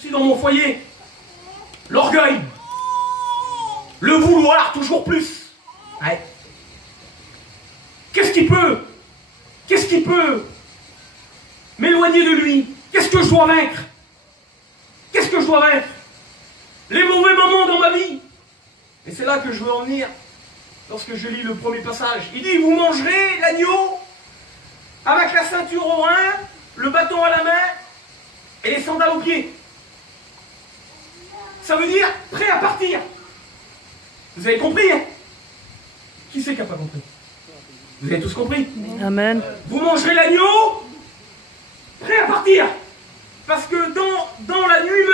aussi dans mon foyer. L'orgueil. Le vouloir toujours plus. Ouais. Qu'est-ce qui peut m'éloigner de lui? Qu'est-ce que je dois vaincre? Qu'est-ce que je dois vaincre? Les mauvais moments dans ma vie. Et c'est là que je veux en venir lorsque je lis le premier passage. Il dit, vous mangerez l'agneau avec la ceinture au rein, le bâton à la main et les sandales aux pieds. Ça veut dire prêt à partir. Vous avez compris, hein? Qui c'est qui n'a pas compris? Vous avez tous compris? Amen. Vous mangerez l'agneau, prêt à partir. Parce que dans la nuit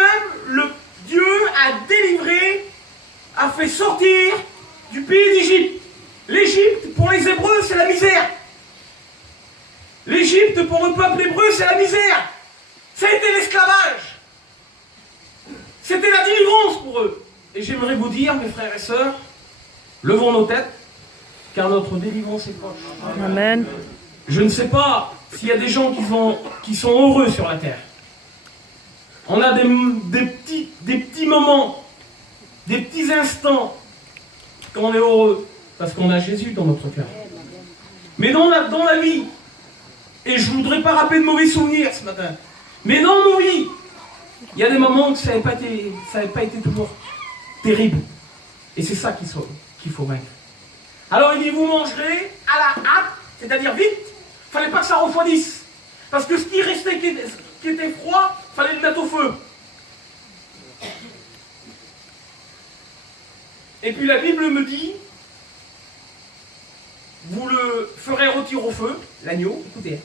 même, Dieu a délivré, a fait sortir du pays d'Égypte. L'Égypte, pour les Hébreux, c'est la misère. L'Égypte, pour le peuple hébreu, c'est la misère. Ça a été l'esclavage. C'était la délivrance pour eux. Et j'aimerais vous dire, mes frères et sœurs, levons nos têtes, car notre délivrance est proche. Amen. Je ne sais pas s'il y a des gens qui sont heureux sur la terre. On a des petits moments, des petits instants quand on est heureux, parce qu'on a Jésus dans notre cœur. Mais dans la vie, et je ne voudrais pas rappeler de mauvais souvenirs ce matin, mais dans nos vies, il y a des moments où ça n'avait pas été toujours terrible. Et c'est ça qu'il faut vaincre. Alors il dit, vous mangerez à la hâte, c'est-à-dire vite. Il ne fallait pas que ça refroidisse. Parce que ce qui restait, qui était froid, il fallait le mettre au feu. Et puis la Bible me dit, vous le ferez rôtir au feu, l'agneau, écoutez.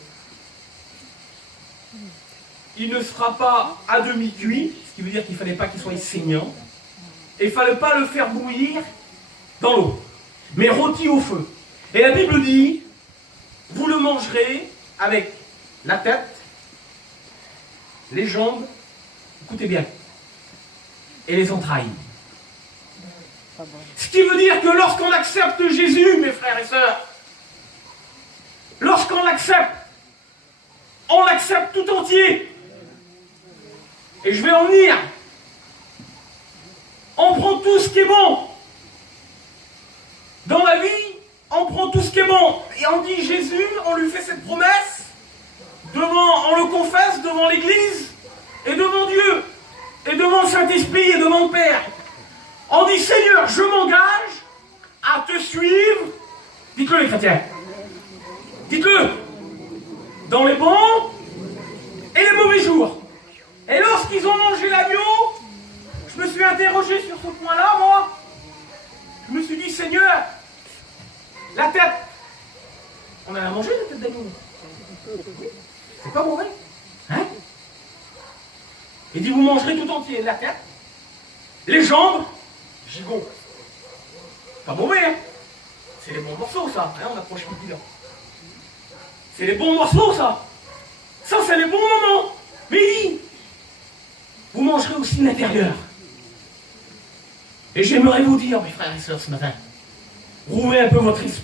Il ne sera pas à demi cuit, ce qui veut dire qu'il ne fallait pas qu'il soit saignant. Et il ne fallait pas le faire bouillir dans l'eau, mais rôti au feu. Et la Bible dit, vous le mangerez avec la tête, les jambes, écoutez bien, et les entrailles. Ce qui veut dire que lorsqu'on accepte Jésus, mes frères et sœurs, lorsqu'on l'accepte, on l'accepte tout entier. Et je vais en venir. On prend tout ce qui est bon. Dans la vie, on prend tout ce qui est bon. Et on dit Jésus, on lui fait cette promesse, on le confesse devant l'Église, et devant Dieu, et devant le Saint-Esprit, et devant le Père. On dit Seigneur, je m'engage à te suivre. Dites-le les chrétiens. Dites-le. Dans les bons et les mauvais jours. Et lorsqu'ils ont mangé l'agneau, je me suis interrogé sur ce point-là, moi. Je me suis dit, Seigneur, la tête, on en a mangé la tête d'agneau. C'est pas mauvais. Hein? Il dit, vous mangerez tout entier la tête, les jambes, gigot. Pas mauvais, hein? C'est les bons morceaux, ça. Hein, on approche plus du là. C'est les bons morceaux, ça. Ça, c'est les bons moments. Mais il dit, vous mangerez aussi l'intérieur. Et j'aimerais vous dire, mes frères et sœurs, ce matin, rouvez un peu votre esprit.